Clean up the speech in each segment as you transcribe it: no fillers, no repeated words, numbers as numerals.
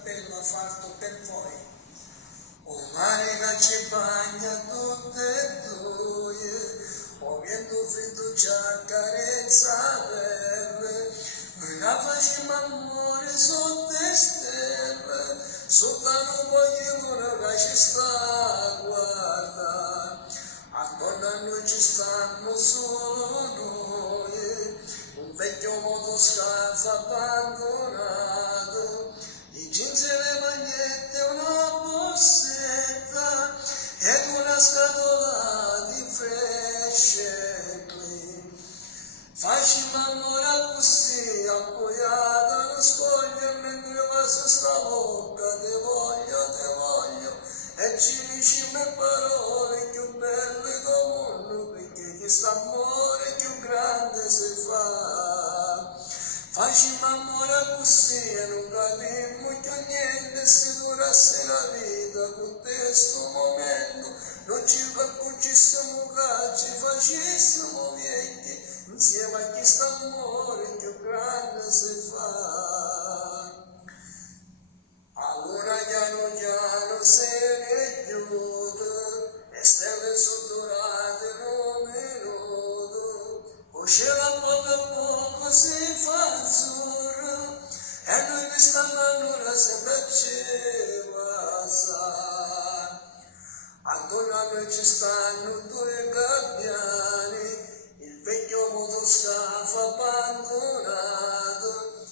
cappello fatto per voi. O mare che ci bagna tutte e due, o vento freddo ci accarezza per la facciamo amore sotto le stelle, sotto un pochino che ci sta a guardare, attorno a noi ci stanno solo noi, un vecchio motoscafo abbandonato, i jeans e le magliette, una borsetta ed una scatola di fresh and clean. Facciamo amore così, appoggiata alla scoglia, mentre va su sta bocca, te voglio, e ci dici le parole più belle del mondo, perché questo amore più grande si fa. Facciamo amore così e non capimmo più niente, se durasse la vita con questo momento, non ci accorgessimo che ci facessimo vecchi, insieme a questo amore più grande si fa. Allora piano piano se ne chiude, e stelle sottorate numerose, o cielo a poco si fa azzurro, e noi questa allora sempre acceva sa. Attorno a noi ci stanno due gabbiani, il vecchio motoscafo abbandonato,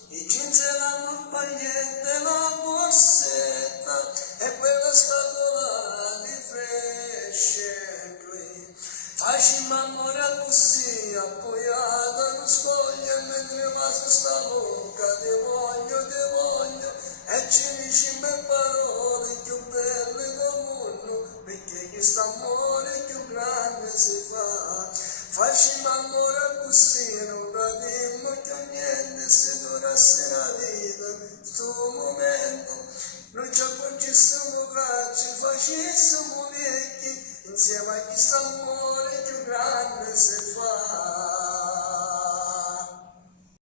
i jeans e la maglietta e la borsetta e quella scatola di fresh and clean. Facciamo amore così, appoggiata allo scoglio, mentre va su sta bocca, te voglio, e ci dici le parole più belle del mondo, perché questo amore più grande si fa. Facciamo amore così, non capimmo più niente, se durasse la vita, questo momento, non ci accorgessimo che ci facessimo vecchi, insieme a questo amore più grande si fa.